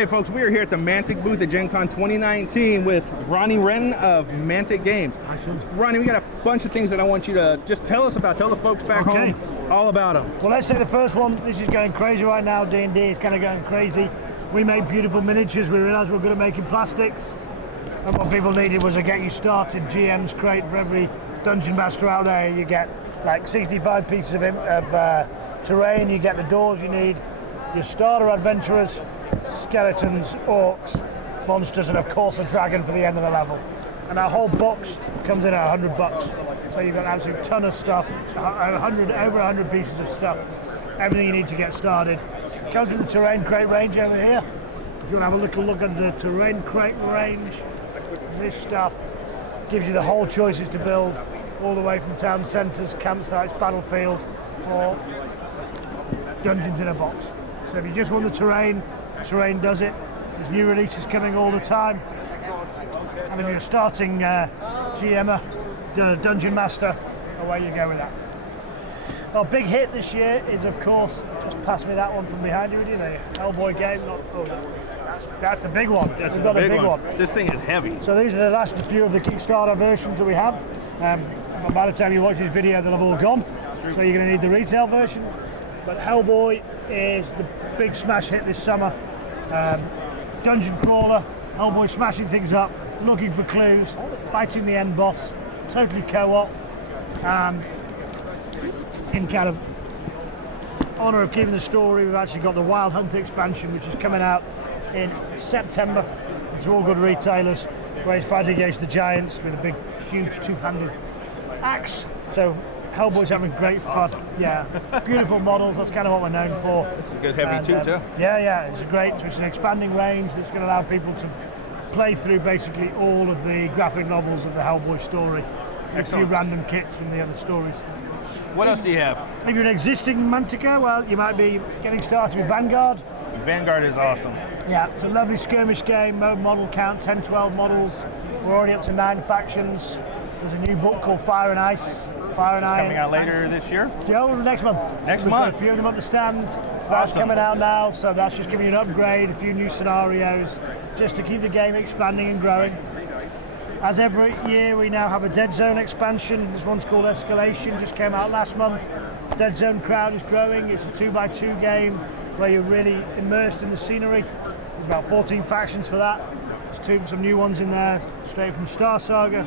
Hey folks, we are here at the Mantic booth at Gen Con 2019 with Ronnie Renton of Mantic Games. Ronnie, we got a bunch of things that I want you to just tell us about. Tell the folks back home all about them. Well, let's say the first one, this is going crazy right now. D&D is kind of going crazy. We make beautiful miniatures. We realized we're good at making plastics. And what people needed was a get you started GM's crate. For every dungeon master out there, you get like 65 pieces of terrain. You get the doors you need, your starter adventurers, skeletons, orcs, monsters, and of course a dragon for the end of the level. And our whole box comes in at $100. So you've got an absolute ton of stuff, over 100 pieces of stuff, everything you need to get started. Comes with the terrain crate range over here. If you want to have a little look at the terrain crate range, this stuff gives you the whole choices to build, all the way from town centres, campsites, battlefield, or dungeons in a box. So if you just want the terrain does it. There's new releases coming all the time. And if you're a starting GMer, Dungeon Master, away you go with that. Our big hit this year is, of course, just pass me that one from behind you, the Hellboy game. That's the big one. That's the big one. This thing is heavy. So these are the last few of the Kickstarter versions that we have. But by the time you watch this video, they'll have all gone. So you're going to need the retail version. But Hellboy is the big smash hit this summer. Dungeon crawler, Hellboy smashing things up, looking for clues, fighting the end boss, totally co-op, and in kind of honour of keeping the story, we've actually got the Wild Hunt expansion, which is coming out in September. It's all good retailers, where he's fighting against the giants with a big, huge two-handed axe. So Hellboy's having great fun. Yeah, beautiful models. That's kind of what we're known for. This is good, heavy too. Yeah, it's great. So it's an expanding range that's going to allow people to play through basically all of the graphic novels of the Hellboy story. A few random kits from the other stories. What else do you have? If you're an existing Mantica, well, you might be getting started with Vanguard. Vanguard is awesome. Yeah, it's a lovely skirmish game. Model count 10, 12 models. We're already up to 9 factions. There's a new book called Fire and Ice. Fire and Ice. Coming out later this year? Yeah, next month. We've got a few of them up the stand. So that's coming out now. So that's just giving you an upgrade, a few new scenarios, just to keep the game expanding and growing. As every year, we now have a Dead Zone expansion. This one's called Escalation, just came out last month. Dead Zone crowd is growing. It's a 2x2 game where you're really immersed in the scenery. There's about 14 factions for that. There's some new ones in there, straight from Star Saga.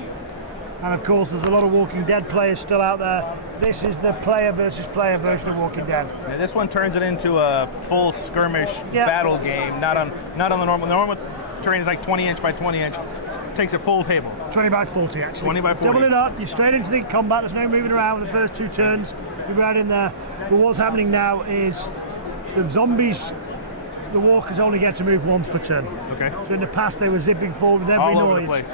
And of course, there's a lot of Walking Dead players still out there. This is the player versus player version of Walking Dead. Yeah, this one turns it into a full skirmish battle game, not on the normal. The normal terrain is like 20 inch by 20 inch. It takes a full table. 20 by 40 actually. 20 by 40. Double it up, you're straight into the combat. There's no moving around with the first 2 turns. You're right in there. But what's happening now is the zombies, the walkers only get to move once per turn. Okay. So in the past they were zipping forward with every all noise. over the place.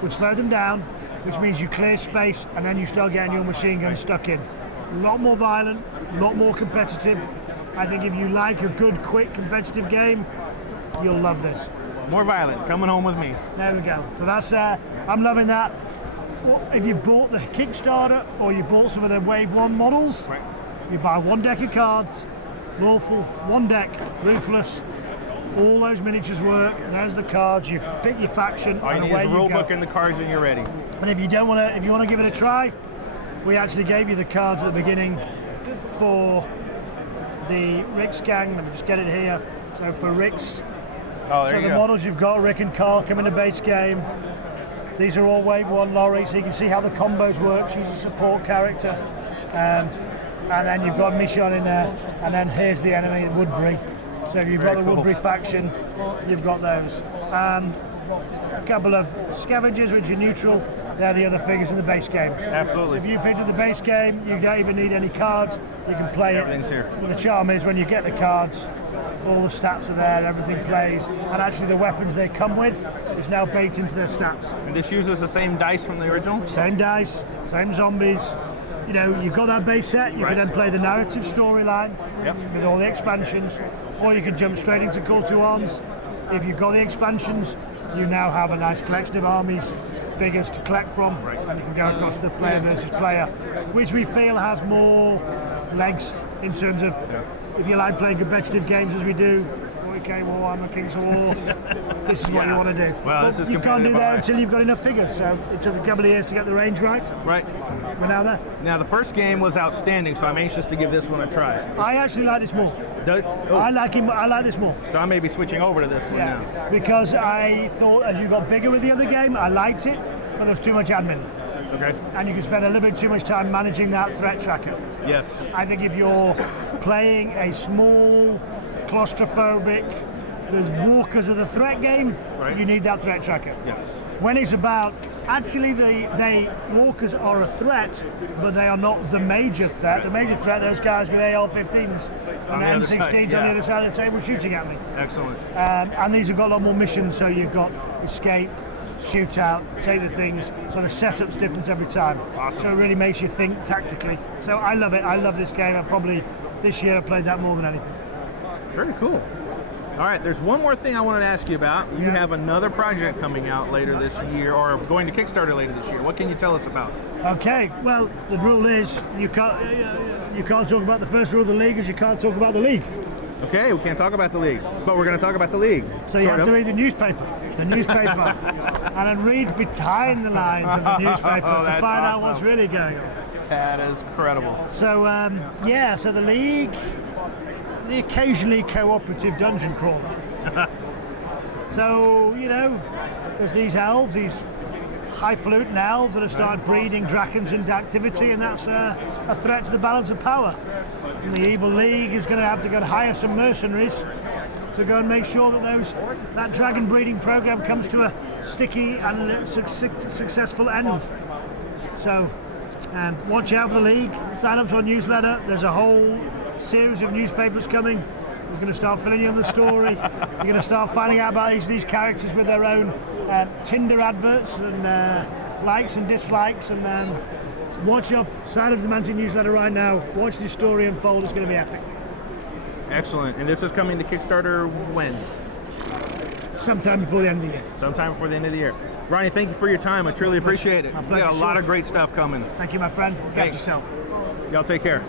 Which slowed them down, which means you clear space and then you start getting your machine gun stuck in. A lot more violent, a lot more competitive. I think if you like a good, quick, competitive game, you'll love this. More violent, coming home with me. There we go. So that's, I'm loving that. If you've bought the Kickstarter or you bought some of the Wave 1 models, you buy 1 deck of cards, lawful, 1 deck, ruthless, all those miniatures work, there's the cards, you pick your faction, all you and need away is a you rule go. book and the cards and you're ready. And if you want to give it a try, we actually gave you the cards at the beginning for the Rick's gang. Let me just get it here. So for Rick's, so the models you've got, Rick and Carl, come in the base game. These are all Wave 1 lorries, so you can see how the combos work. She's a support character. And then you've got Michonne in there, and then here's the enemy, Woodbury. So if you've got the Woodbury faction, you've got those. And a couple of scavengers, which are neutral. They're the other figures in the base game. Absolutely. So if you picked up the base game, you don't even need any cards. You can play Everything's it. here. But the charm is when you get the cards, all the stats are there, everything plays, and actually the weapons they come with is now baked into their stats. And this uses the same dice from the original? Same dice, same zombies. You know, you've got that base set, you can then play the narrative storyline with all the expansions, or you can jump straight into Call to Arms. If you've got the expansions, you now have a nice collection of armies, figures to collect from, and you can go across the player versus player, which we feel has more legs in terms of, if you like playing competitive games as we do, 40k war, I'm a Kings of War. This is what you want to do. Well, this is you can't do competitive that art. until you've got enough figures. So it took a couple of years to get the range right. Right. We're now there. Now, the first game was outstanding, so I'm anxious to give this one a try. I actually like this more. Oh, I like this more. so I may be switching over to this one now. Because I thought as you got bigger with the other game, I liked it, but there was too much admin. Okay. And you can spend a little bit too much time managing that threat tracker. Yes. I think if you're playing a small, claustrophobic, the walkers of the threat game, Right. you need that threat tracker. Yes. When it's about, actually they walkers are a threat, but they are not the major threat. The major threat, those guys with AR-15s On and the other side, M16s on the yeah. other side of the table shooting at me. Excellent. And these have got a lot more missions, so you've got escape, shoot out, take the things, so the setup's different every time. Awesome. So it really makes you think tactically. So I love it, I love this game. I probably, this year I played that more than anything. Very cool. All right, there's one more thing I wanted to ask you about. You have another project coming out later this year, or going to Kickstarter later this year. What can you tell us about? Okay, well, the rule is you can't talk about the first rule of the league as you can't talk about the league. Okay, we can't talk about the league, but we're going to talk about the league. So you have to read the newspaper, and then read behind the lines of the newspaper to That's find out awesome. what's really going on. That is incredible. So so the league, the occasionally cooperative dungeon crawler. So there's these elves, these highfalutin elves that have started breeding dragons into activity, and that's a threat to the balance of power. And the evil league is going to have to go and hire some mercenaries to go and make sure that dragon breeding program comes to a sticky and successful end. So watch out for the league, sign up to our newsletter. There's a whole series of newspapers coming. It's going to start filling you on the story. You're going to start finding out about these characters with their own Tinder adverts and likes and dislikes. And watch your sign up to the Mantic newsletter right now. Watch this story unfold. It's going to be epic. Excellent. And this is coming to Kickstarter when? Sometime before the end of the year. Sometime before the end of the year. Ronnie, thank you for your time. I truly appreciate it. My We pleasure, got a lot sure. of great stuff coming. Thank you, my friend. Get Thanks. yourself. Y'all take care.